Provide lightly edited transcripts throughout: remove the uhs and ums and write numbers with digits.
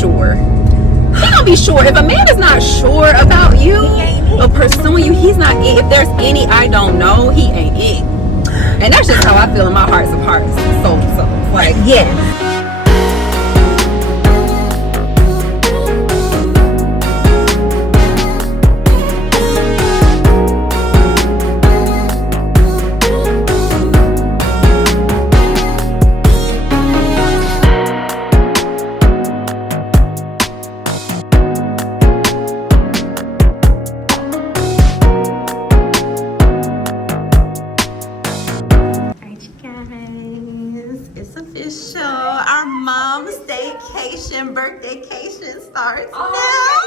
sure. He don't be sure. If a man is not sure about you or pursuing you, he's not it. If there's any I don't know, he ain't it. And that's just how I feel in my hearts of hearts. So like, Yes. Our mom's staycation, birthdaycation starts now.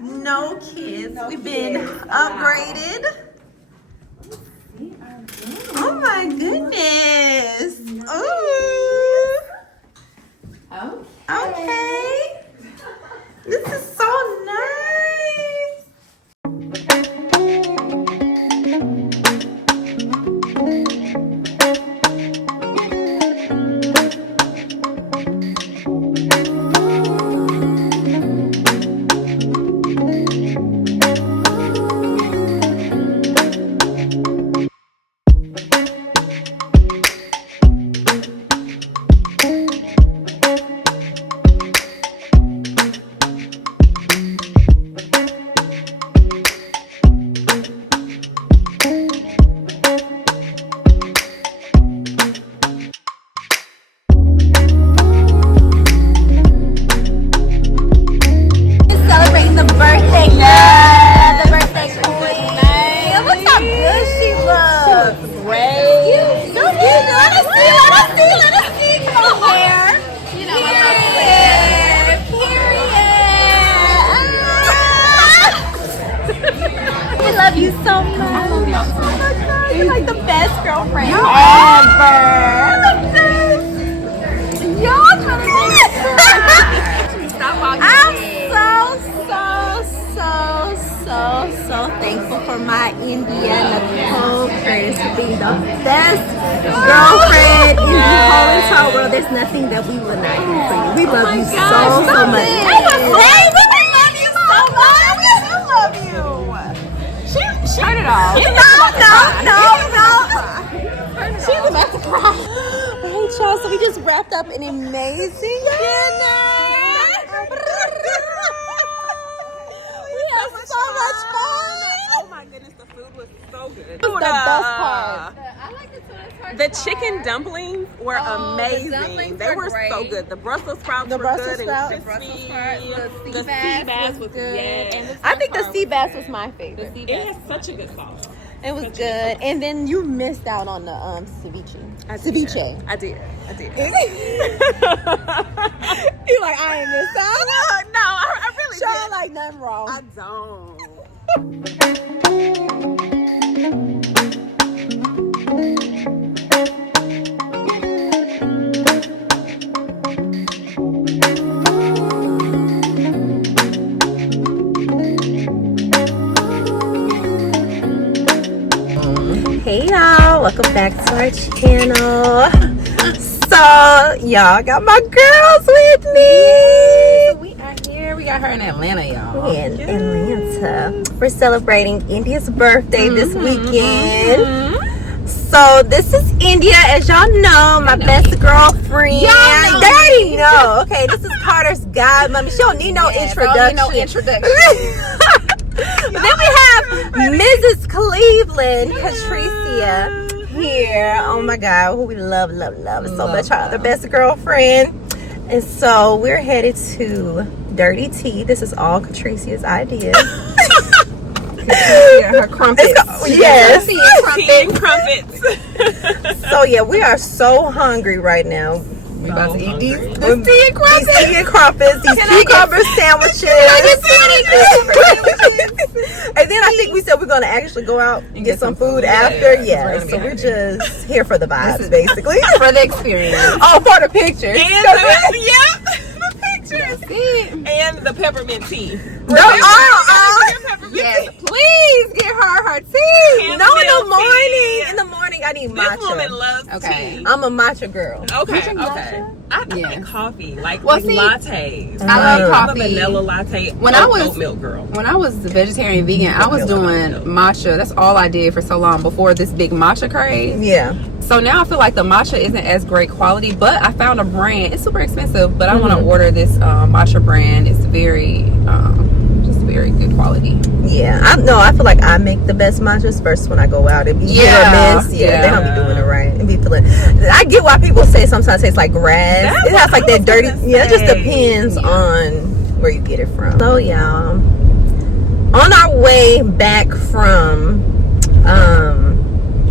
No kids. We've been upgraded. Oh my goodness. Ooh. Okay. This is so nice. You so much. Oh my God, you're like the best girlfriend ever. Y'all trying to make Stop walking. I'm so thankful for my Indiana co-parents for being the best girlfriend in the whole entire world. There's nothing that we would not do for you. We love you so much. Turn it off. No. She's about to cry. Hey, y'all, so we just wrapped up an amazing dinner. We had so much fun. Oh my goodness, the food was so good. The best part. I like the tuna tarts. The chicken dumplings were amazing. dumplings They were were so great. good. The Brussels sprouts The were Brussels good sprouts. and The Brussels crispy. sprouts, the The sea bass was good. yes. And the I think the tartar sea was bass good. was my favorite. The sea It bass. has such a good sauce. It was good. And then you missed out on the ceviche. Ceviche. I did. You like, I ain't missed out. No, I really Sure, did. like nothing wrong. I don't. Hey y'all, welcome back to our channel. So y'all got my girls with me. We are here. We got her in Atlanta, y'all. We're in Atlanta. We're celebrating India's birthday this weekend. So this is India, as y'all know, my best girlfriend. Y'all know They know. Okay, this is Carter's godmommy. She don't need no introduction. No introduction. Then we have Mrs. Cleveland, Patricia here. Oh my God, who we love so much. Our other best girlfriend. And so we're headed to Dirty Tea. This is all Patricia's idea. Her crumpets. Yes. Tea and crumpets. So yeah, we are so hungry right now. We about to eat these tea and crumpets, these cucumber sandwiches. And then I think we said we're gonna actually go out and get some food after. Yeah, so we're just here for the vibes, basically. For the experience. Oh, for the pictures. And the pictures. And the peppermint tea. No, Yes, please get her tea. No, in the morning I need This woman matcha. loves Okay. tea. I'm a matcha girl. Okay. I Yes. like coffee, like See, lattes. I love I'm a coffee. vanilla latte. When I was oat milk girl. When I was vegetarian vegan, I was doing matcha. That's all I did for so long before this big matcha craze. Yeah. So now I feel like the matcha isn't as great quality, but I found a brand. It's super expensive, but I want to order this matcha brand. It's very, just very good quality. Yeah, I feel like I make the best matchas versus when I go out. It be hit or miss. Yeah, they don't be doing it right. It be feeling. I get why people say sometimes it tastes like grass. It has like that dirty. Yeah, it just depends on where you get it from. So y'all, on our way back from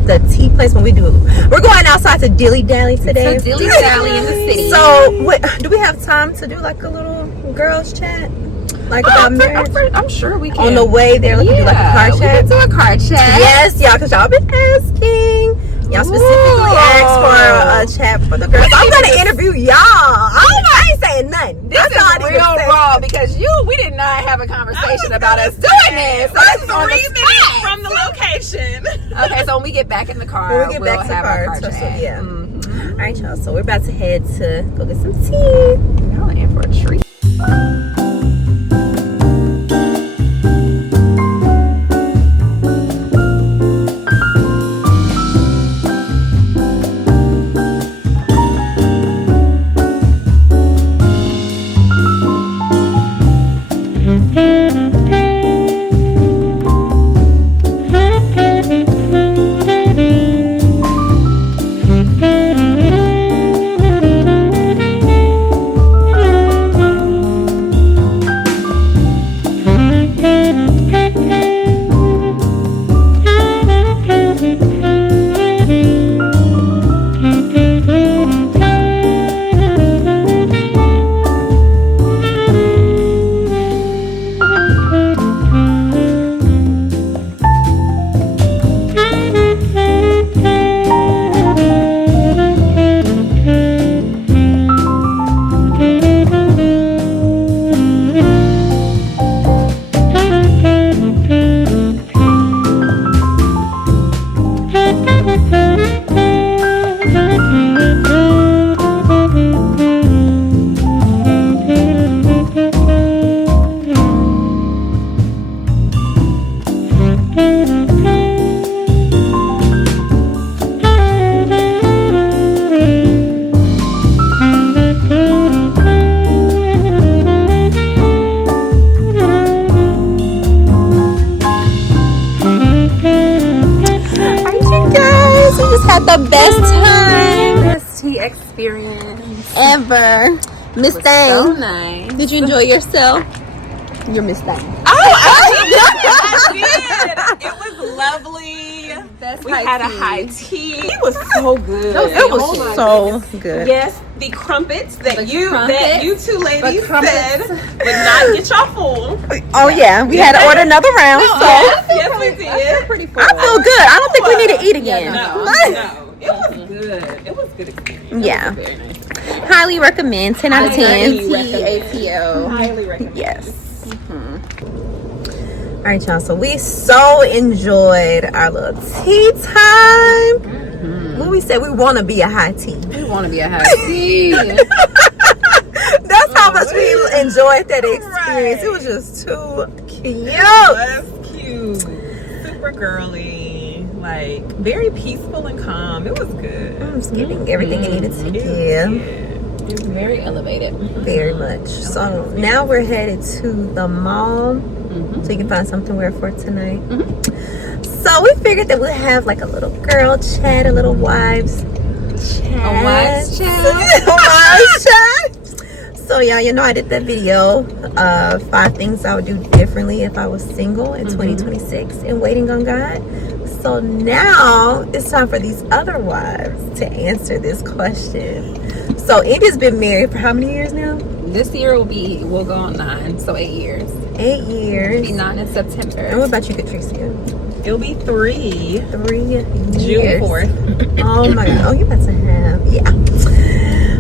the tea place we're going outside to Dilly Dally today. So Dilly Dally in the city. So do we have time to do like a little girls chat? Like about marriage? I'm sure we can. On the way there, we can do like a car we chat. can do a car chat. Yes, y'all, because y'all been asking. Y'all specifically asked for a chat for the girls. I'm gonna interview y'all. I ain't saying nothing. This is real raw because we did not have a conversation about us doing this. So this is on the 3 minutes spot. from the location. Okay, so when we get back in the car, When we get we'll back to have the our car, car chat. yeah. Mhm. All right, y'all. So we're about to head to go get some tea. Y'all are in for a treat. The best time, Best tea experience ever. Miss so Thang, nice. did you enjoy yourself? You're Miss Thang. I did. It was lovely. Best We high had a tea. high tea. It was so good. It was so good. Yes, the crumpets that you two ladies crumpets. said would not get y'all full. Oh yeah, we had to order another round. So Yes, we did. Pretty full. I feel good. I don't think we need to eat again. No. It was good. It was good experience. Yeah, Very nice. highly recommend. 10 out of 10. ATO. Highly recommend. Yes. All right, y'all. So we so enjoyed our little tea time. When we said we want to be a high tea, We want to be a high tea. that's how much we enjoyed that experience. It was just too cute. It was cute. Super girly. Like, very peaceful and calm. It was good. I'm just getting everything it needed to give. It was very elevated. Very much. So now we're headed to the mall so you can find something to wear for tonight. So we figured that we'll have like a little girl chat, a little wives chat. A wives chat? A wives chat. So yeah, you know I did that video of 5 things I would do differently if I was single in 2026 and waiting on God. So now it's time for these other wives to answer this question. So Indy's been married for how many years now? This year we'll go on 9, so 8 years. 8 years. It'll be 9 in September. And what about you, Patricia? It'll be 3. 3 years. June 4th. Oh my God. Oh, you about to have. Yeah.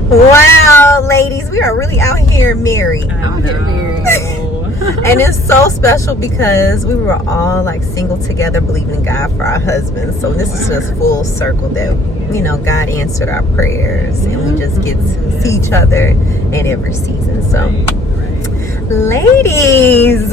Wow, ladies. We are really out here married. I'm getting married. And it's so special because we were all like single together, believing in God for our husbands. So this is just full circle that, you know, God answered our prayers, and we just get to see each other in every season. So, ladies,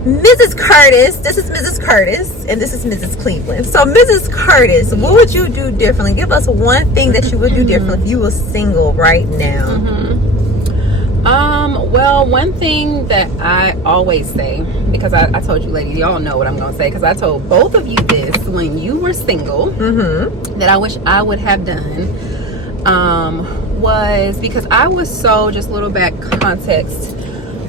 Mrs. Curtis, this is Mrs. Curtis, and this is Mrs. Cleveland. So, Mrs. Curtis, what would you do differently? Give us one thing that you would do differently if you were single right now. Well, one thing that I always say, because I told you ladies, y'all know what I'm going to say, because I told both of you this when you were single, that I wish I would have done, was because I was so, just little back context,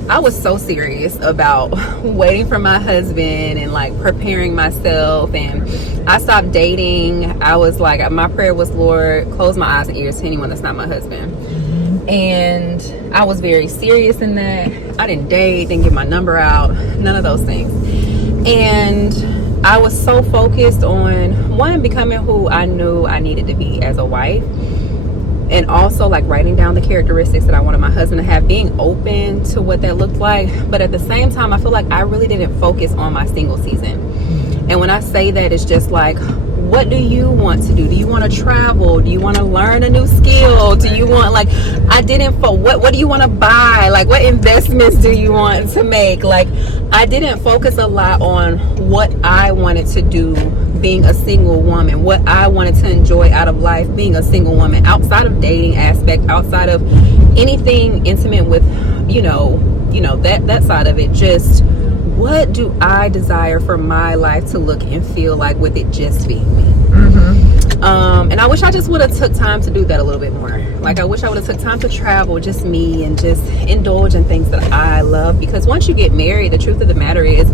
I was so serious about waiting for my husband and like preparing myself, and I stopped dating. I was like, my prayer was, Lord, close my eyes and ears to anyone that's not my husband. And I was very serious in that. I didn't date, didn't give my number out, none of those things. And I was so focused on, one, becoming who I knew I needed to be as a wife, and also like writing down the characteristics that I wanted my husband to have, being open to what that looked like. But at the same time, I feel like I really didn't focus on my single season. And when I say that, it's just like, what do you want to do? Do you want to travel? Do you want to learn a new skill? Do you want, like, I didn't, what do you want to buy? Like, what investments do you want to make? Like, I didn't focus a lot on what I wanted to do being a single woman, what I wanted to enjoy out of life being a single woman, outside of dating aspect, outside of anything intimate with, you know, that side of it. Just, what do I desire for my life to look and feel like with it just being me? And I wish I just would have took time to do that a little bit more. Like, I wish I would have took time to travel, just me, and just indulge in things that I love. Because once you get married, the truth of the matter is,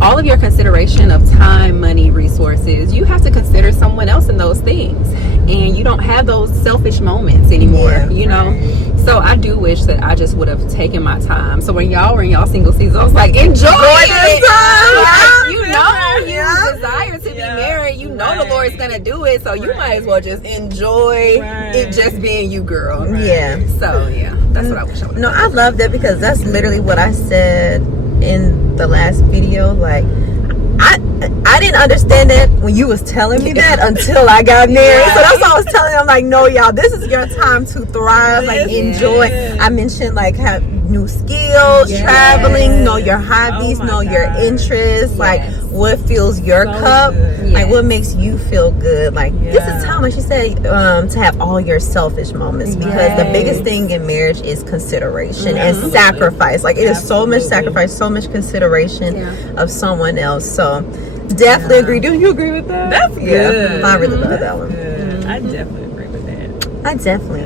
all of your consideration of time, money, resources, you have to consider someone else in those things. And you don't have those selfish moments anymore, you know? So I do wish that I just would have taken my time. So when y'all were in y'all single season, I was like, enjoy it. Like, you know you desire to be married. You know the Lord's going to do it. So you might as well just enjoy it just being you, girl. So, yeah, that's what I wish I would have done. I love that, because that's literally what I said in the last video. Like, I didn't understand that when you was telling me that until I got married. So that's what I was telling them, like, no, y'all, this is your time to thrive, like, enjoy. I mentioned, like, have new skills, traveling, know your hobbies, know your interests, like, what fills your cup, like, what makes you feel good. Like, this is time, like she said, to have all your selfish moments, because the biggest thing in marriage is consideration and sacrifice. Like, it is so much sacrifice, so much consideration of someone else. So definitely agree. Do you agree with that? That's good. I really love that one. I definitely agree with that. I definitely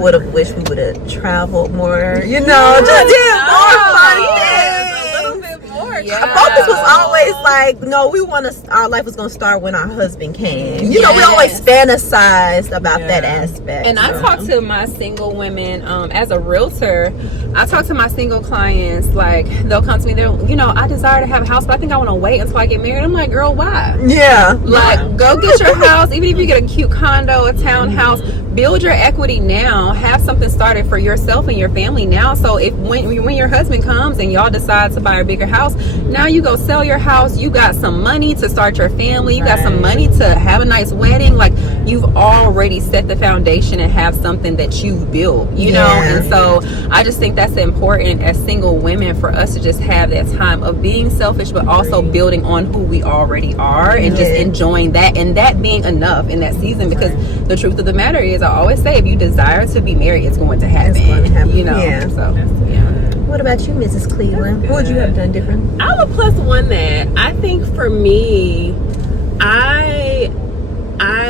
would have wished we would have traveled more, you know, just did more fun things. A little bit more. Our focus was always like, no, we want to, our life was going to start when our husband came. You know, we always fantasized about that aspect. And I talk to my single women, as a realtor, I talk to my single clients, like, they'll come to me, they're, you know, I desire to have a house, but I think I want to wait until I get married. I'm like, girl, why? Like, go get your house. Even if you get a cute condo, a townhouse, build your equity now. Have something started for yourself and your family now. So if when your husband comes and y'all decide to buy a bigger house, now you go sell your house. You got some money to start your family. You got some money to have a nice wedding. Like, you've already set the foundation and have something that you've built, you know? And so I just think that's important as single women, for us to just have that time of being selfish, but also building on who we already are, and just enjoying that, and that being enough in that season. Because the truth of the matter is, I always say, if you desire to be married, it's going to happen. You know? So, What about you, Mrs. Cleveland? What would you have done different? I would plus one that I think for me, I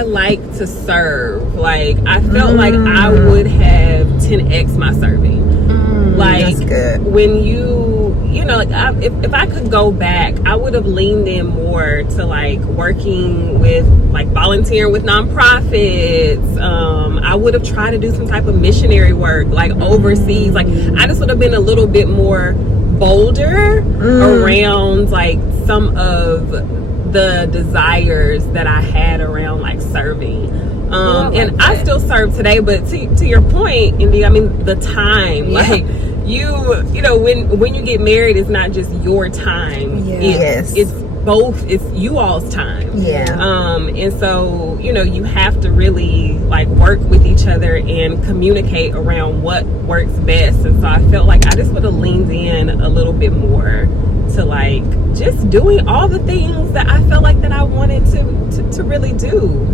like to serve. Like, I felt like I would have 10x my serving. Like, that's good. When you know, like, if I could go back, I would have leaned in more to, like, working with, like, volunteering with nonprofits. I would have tried to do some type of missionary work, like, overseas. Like, I just would have been a little bit more bolder around, like, some of the desires that I had around, like, serving. And I still serve today, but to your point, Indy, I mean, the time, like you know, when you get married, it's not just your time. It's both. It's you all's time. And so, you know, you have to really like work with each other and communicate around what works best. And so I felt like I just would have leaned in a little bit more to like just doing all the things that I felt like that I wanted to really do.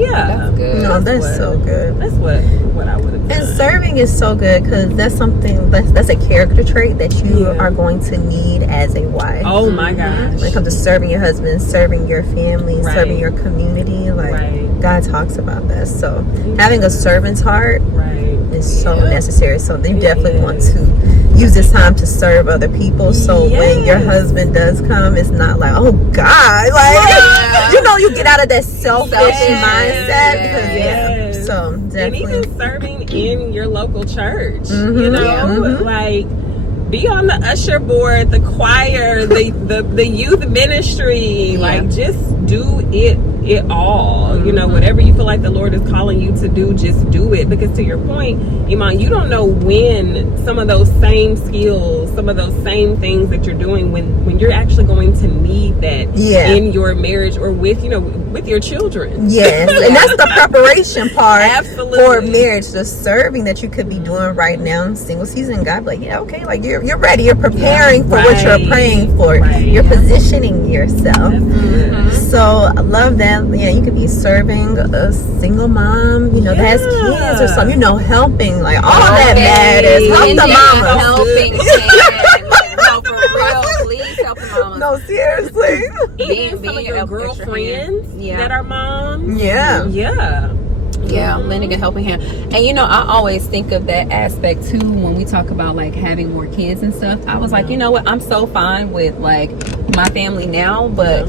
That's good. No, that's so good. That's what I would have done. And serving is so good because that's something that's a character trait that you are going to need as a wife. Oh my gosh. When it comes to serving your husband, serving your family, serving your community, like God talks about that. So having a servant's heart is so necessary. So you definitely want to use this time to serve other people. So when your husband does come, it's not like, oh God, like you know, you get out of that selfish mindset because so definitely. And even serving in your local church, you know, like be on the usher board, the choir, the youth ministry, like just do it all. You know, whatever you feel like the Lord is calling you to do, just do it. Because to your point, Iman, you don't know when some of those same skills, some of those same things that you're doing, when you're actually going to need that in your marriage or with, you know, with your children. And that's the preparation part for marriage, the serving that you could be doing right now in single season. God, like, okay, like you're ready, you're preparing for what you're praying for, you're positioning yourself. So I love that. You could be serving a single mom, you know, that has kids or something, you know, helping, like all that matters. Help the mama. Helping no, for real, please help the mama. No, seriously. Even some of your girlfriends that are moms. Lending a helping hand. And you know, I always think of that aspect too when we talk about like having more kids and stuff. I was like, you know what, I'm so fine with like my family now, but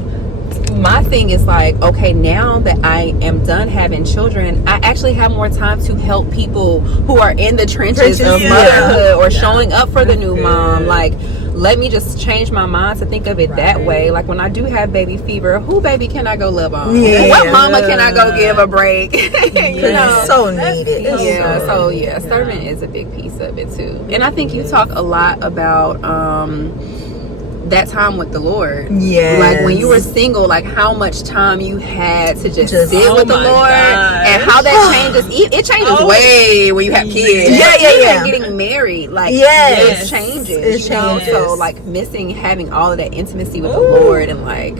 my thing is like, okay, now that I am done having children, I actually have more time to help people who are in the trenches of motherhood or showing up for the new mom. Like, let me just change my mind to think of it that way. Like when I do have baby fever, who baby can I go love on? What mama can I go give a break? You know, so needed. Serving is a big piece of it too. And I think you talk a lot about that time with the Lord. Like when you were single, like how much time you had to just sit with the Lord and how that changes. It changes way when you have kids. Even getting married, like it changes. So like missing having all of that intimacy with the Lord and like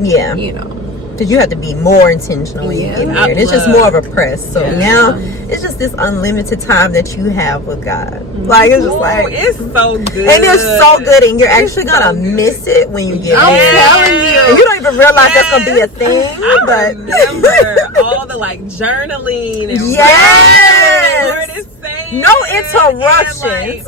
you know. Because you have to be more intentional when you get married. It's just more of a press. So now it's just this unlimited time that you have with God. Like it's just like it's so good. And it's so good, and you're actually gonna miss it when you get married. I'm telling you. And you don't even realize that's gonna be a thing. I remember all the like journaling and Lord is saying no interruptions.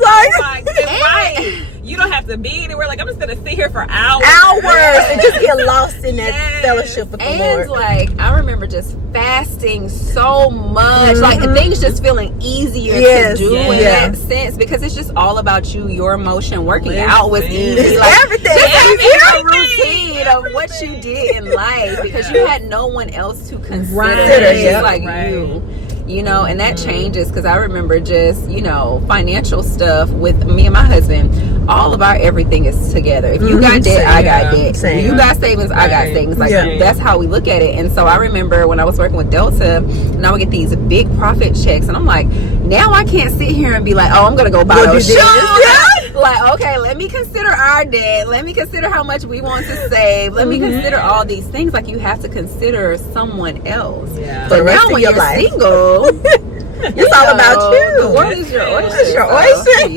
You don't have to be anywhere. Like I'm just gonna sit here for hours and just get lost in that fellowship with the Lord. And like I remember just fasting so much, like things just feeling easier to do in that sense, because it's just all about you. Your emotion working out was easy, like everything. Just having a routine of what you did in life because you had no one else to consider. Just like you know, and that changes because I remember just, you know, financial stuff with me and my husband. All of our everything is together. If you got debt, I got debt. If you got savings, I got savings. Like that's how we look at it. And so I remember when I was working with Delta, and I would get these big profit checks, and I'm like, now I can't sit here and be like, oh, I'm gonna go buy those shoes. Like, okay, let me consider our debt. Let me consider how much we want to save. Let me consider all these things. Like you have to consider someone else. But now when you're single, it's all about you. The world is your oyster. It's your oyster.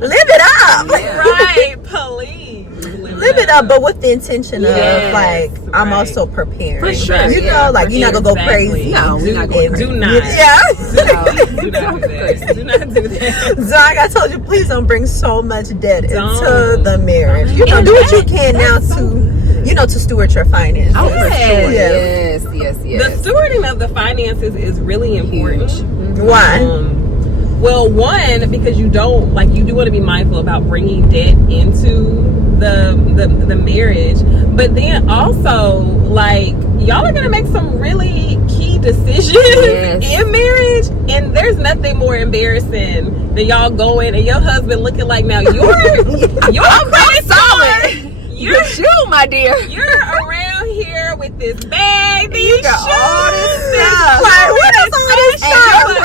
Live it up. Right, please. Live it up, but with the intention of like, I'm also preparing. For sure. You know, like you're not gonna go crazy. No, we're not going crazy. Do not. Do not do this. Do not do that. So like I told you, please don't bring so much debt into the marriage. You know, do what you can now to, you know, to steward your finances. Oh, for sure. Yes. The stewarding of the finances is really important. Why? Well, one, because you don't, like, you do want to be mindful about bringing debt into the marriage, But then also, like, y'all are gonna make some really key decisions in marriage, and there's nothing more embarrassing than y'all going and your husband looking like, now you're credit solid. You're my dear. You're around here with this bag, these shoes, all this stuff. Like, what is all this stuff?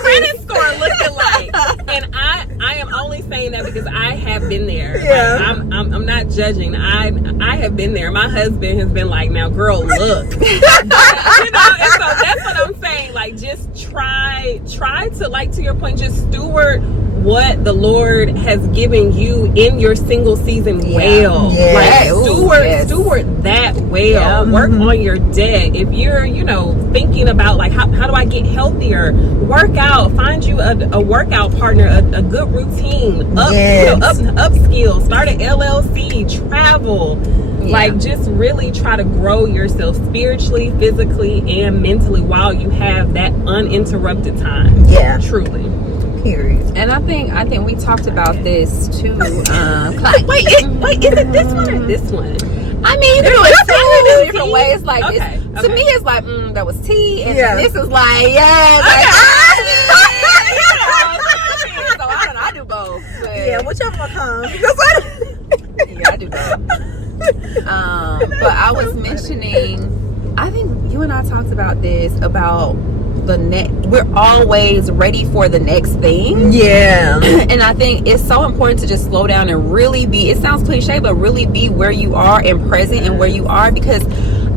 Credit score looking like? And I am only saying that because I have been there. Yeah. Like, I'm not judging. I have been there. My husband has been like, now girl, look. But, and so that's what I'm saying. Like, just try to, like, to your point, just steward what the Lord has given you in your single season well. Yes. Like, steward that well. Work on your debt. If you're, thinking about, like, how do I get healthier? Work out. Find you a workout partner, a good routine. Upskill. Start an LLC. Travel. Like, just really try to grow yourself spiritually, physically, and mentally while you have that uninterrupted time. Yeah. Truly. Period. And I think we talked about this too. Wait, is it this one or this one? I mean, you can do it two different ways. Like, Okay. To me, it's like, that was tea, and Yeah. this is like, so I do both. But, Yeah, whichever one comes. I do both. But I was mentioning, I think you and I talked about this, about we're always ready for the next thing. Yeah. And I think it's so important to just slow down and really be, it sounds cliche, but really be where you are and present and where you are. Because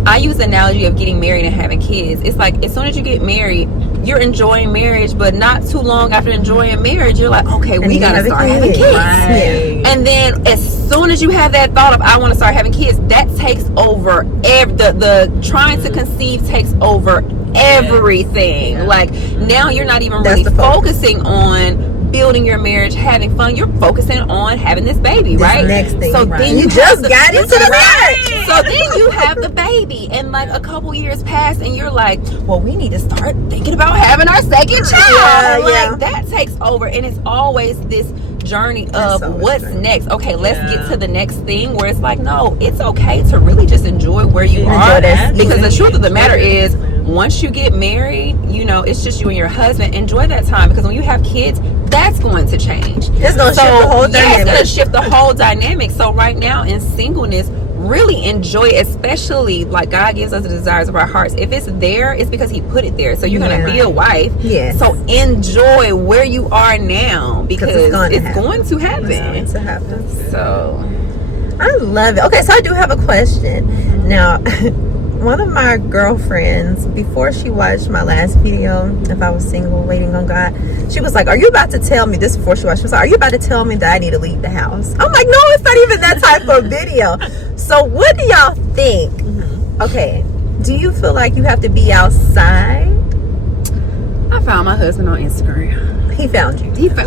I use the analogy of getting married and having kids. It's like, as soon as you get married, you're enjoying marriage, but not too long after enjoying marriage, you're like, okay, we gotta start having kids. Right. And then as soon as you have that thought of, I want to start having kids, that takes over the trying to conceive takes over everything. Like, now you're not even really focusing on building your marriage, having fun. You're focusing on having this baby, right? Next thing, so then you just got into the marriage. So then you have the baby, and like a couple years pass, and you're like, well, we need to start thinking about having our second child. That takes over, and it's always this journey of what's next. Okay, let's get to the next thing, where it's like, no, it's okay to really just enjoy where you are, because the truth of the matter is, once you get married, it's just you and your husband. Enjoy that time, because when you have kids, that's going to change. It's going to shift the whole dynamic. It's going to shift the whole dynamic. So right now in singleness, really enjoy, especially like God gives us the desires of our hearts. If it's there, it's because He put it there. So you're going to be a wife. Yes. So enjoy where you are now, because it's going to happen. It's going to happen. So I love it. Okay, so I do have a question. Now, one of my girlfriends, before she watched my last video, if I was single, waiting on God, she was like, are you about to tell me, this before she watched, she was like, are you about to tell me that I need to leave the house? I'm like, no, it's not even that type of video. So what do y'all think? Okay, do you feel like you have to be outside? I found my husband on Instagram. He found you. Look,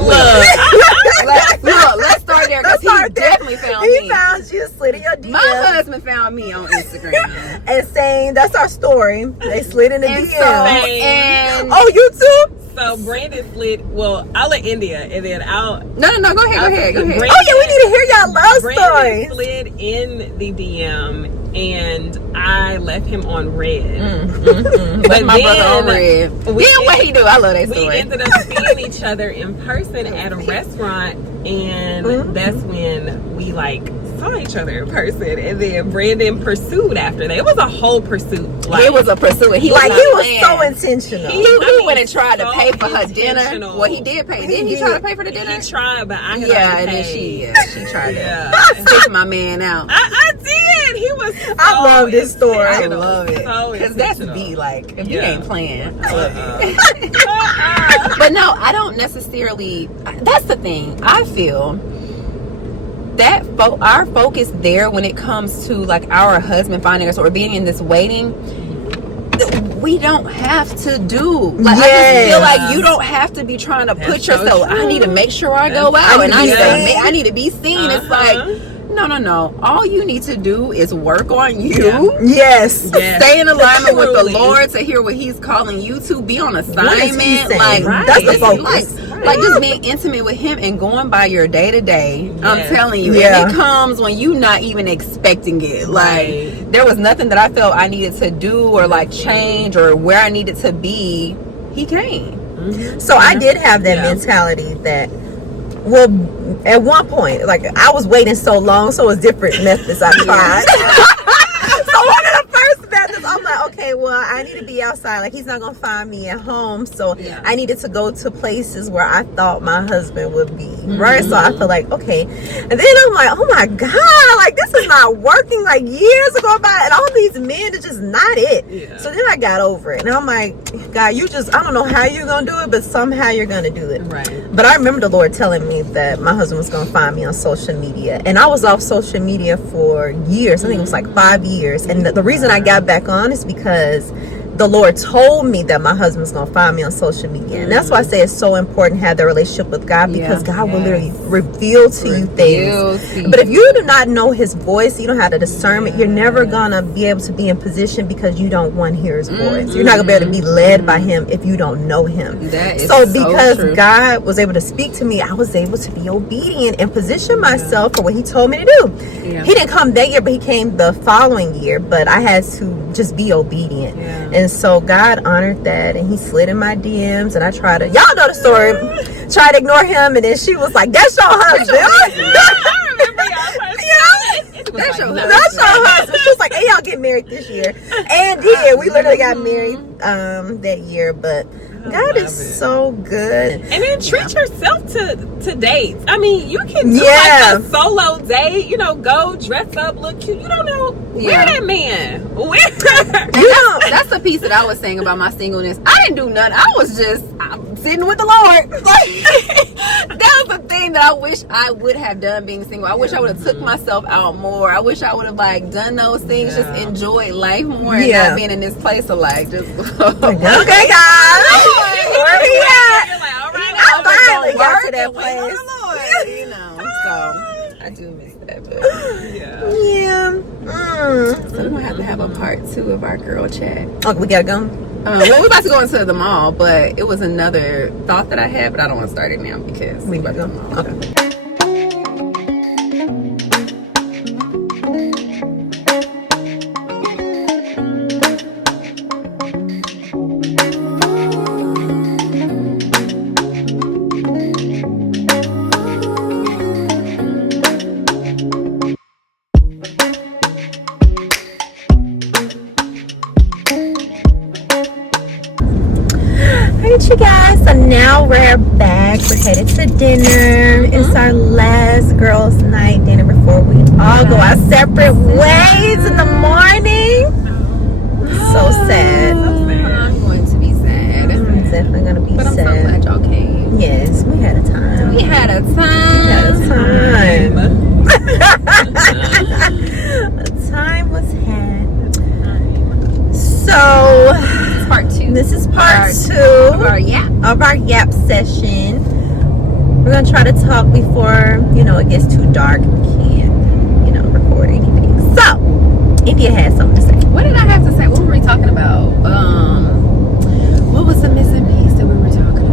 let's start there, because he definitely found me. He found you, slid in your DM. My husband found me on Instagram. And saying, that's our story. They slid in the DM. And oh, you too? So Brandon slid, well, I'll let India, and then I'll... No, go ahead. Brandon, oh, yeah, we need to hear y'all love stories. Brandon slid in the DM, and I left him on red. But my brother on red. Then what he do? I love that story. We ended up seeing each other in person at a restaurant, and that's when we saw each other in person. And then Brandon pursued after that. It was a whole pursuit. It was a pursuit. He was so intentional. He went and tried to pay for her dinner. Well, he did pay. Didn't he try to pay for the dinner? He tried, but I had and then she tried to stick my man out. I did. He was. I love this story. I love it, because that's B. Like, if you ain't playing, I love it. But no, I don't necessarily. That's the thing. I feel that our focus there, when it comes to like our husband finding us or being in this waiting, we don't have to do. Like, I just feel like you don't have to be trying to put yourself. I need to make sure I go out, and I need to be seen. It's like, No. All you need to do is work on you. Yes. Stay in alignment with the Lord to hear what He's calling you to. Be on assignment. Like that's the focus. Like just being intimate with Him and going by your day to day. I'm telling you, and it comes when you not even expecting it. Like there was nothing that I felt I needed to do or like change or where I needed to be. He came. So I did have that mentality that, well, at one point, like I was waiting so long, so it was different methods I tried. So one of the first methods, I'm like, okay, well, I need to be outside. Like he's not gonna find me at home, so I needed to go to places where I thought my husband would be. Right? So I feel like, okay, and then I'm like, oh my God, like this is not working. Like years ago by, and all these men are just not it. So then I got over it, and I'm like, God, you just, I don't know how you're gonna do it, but somehow you're gonna do it. Right. But I remember the Lord telling me that my husband was gonna find me on social media, and I was off social media for years. I think it was like 5 years, and the reason I got back on is because the Lord told me that my husband's gonna find me on social media, and that's why I say it's so important to have the relationship with God, because God will literally reveal to you things. But if you do not know His voice, you don't have the discernment, you're never gonna be able to be in position because you don't want to hear His voice. You're not gonna be able to be led by Him if you don't know Him. So because God was able to speak to me, I was able to be obedient and position myself for what He told me to do. He didn't come that year, but He came the following year. But I had to just be obedient. And so God honored that, and He slid in my DMs, and I tried to, y'all know the story, tried to ignore him, and then she was like, that's your husband. I remember y'all. That's your husband. She was like, hey, y'all get married this year. And we literally got married that year. But God is so good. And then treat yourself to dates. I mean, you can do like a solo date, you know, go dress up, look cute. You don't know where that man. That's the piece that I was saying about my singleness. I didn't do nothing. I was just sitting with the Lord. That was the thing that I wish I would have done being single. I wish I would have took myself out more. I wish I would have like done those things, just enjoyed life more, and not being in this place of like just okay, guys. Where we at? You're like, all right, I finally got to that place. You know, so I do miss that. But so we're gonna have to have a part 2 of our girl chat. Okay, we gotta go. Well, we're about to go into the mall, but it was another thought that I had, but I don't want to start it now because we about to go to the mall. Okay. You guys, so now we're back. We're headed to dinner. It's our last girls' night dinner before we all go our separate ways in the morning. So sad. I'm going to be sad. I'm definitely going to be sad. But I'm so glad y'all came. Yes, we had a time. We had a time. The time was had. So part 2. This is part 2 of our yap session. We're gonna try to talk before it gets too dark. We can't record anything. So India has something to say. What did I have to say? What were we talking about? What was the missing piece that we were talking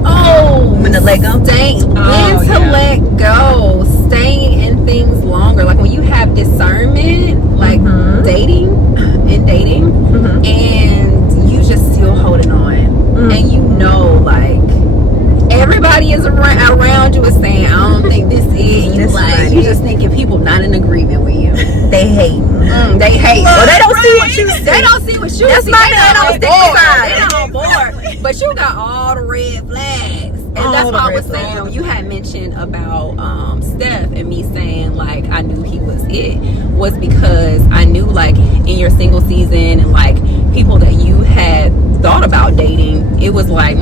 about? When to let go. Let go. Staying in things longer. Like when you have discernment, like dating, and you just still holding on, and like everybody is around you is saying, I don't think this is. You just thinking people not in agreement with you. They hate. They hate. Well, they don't see what you see. They don't see what you see. That's my man. They don't on board. But you got all the red flags. And that's why I was saying, you had mentioned about Steph and me saying like I knew he was it, was because I knew like in your single season and like people that you had thought about dating, it was like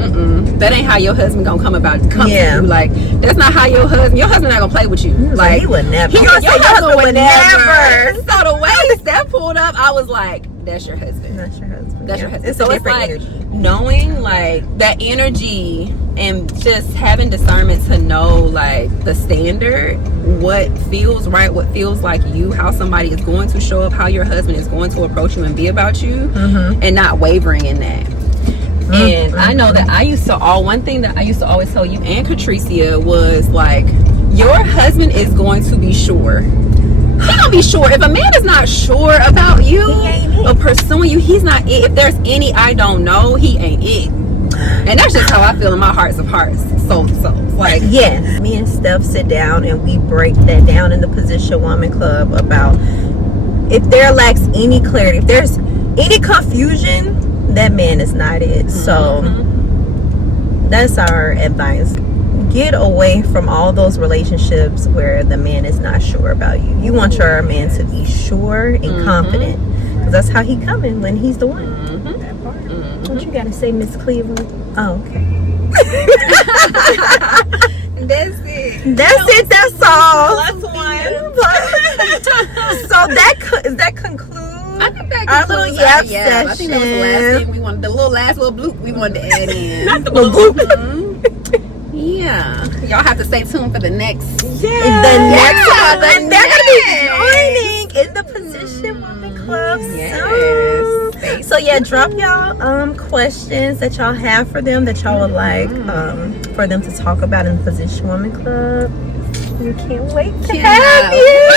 that ain't how your husband gonna come to you. Like that's not how your husband not gonna play with you. Like he would never. Your husband would never. So the way Steph pulled up, I was like, that's your husband. That's your husband. That's your husband. It's So a it's different like energy. knowing like that energy and just having discernment to know like the standard, what feels right, what feels like you, how somebody is going to show up, how your husband is going to approach you and be about you, and not wavering in that. And I know that one thing that I used to always tell you and Patricia was like, your husband is going to be sure. He gonna be sure. If a man is not sure about you or pursuing you, he's not it. If there's any I don't know, he ain't it. And that's just how I feel in my hearts of hearts. So like, yes, me and Steph sit down and we break that down in the Positione Woman Club about if there lacks any clarity, if there's any confusion, that man is not it. So that's our advice. Get away from all those relationships where the man is not sure about you. You want your man to be sure and confident, because that's how he coming when he's the one. That part. What you gotta say, Miss Cleveland? Oh, okay. that's it. That's all. Plus one. So that concludes I think that our little yap I think that was the last thing we wanted. The last little bloop we wanted to add in. Not the bloop. Yeah, y'all have to stay tuned for the next. The next time, and they're gonna be joining in the Positione Woman Club soon. So yeah, drop y'all questions that y'all have for them that y'all would like for them to talk about in the Positione Woman Club. We can't wait to have you.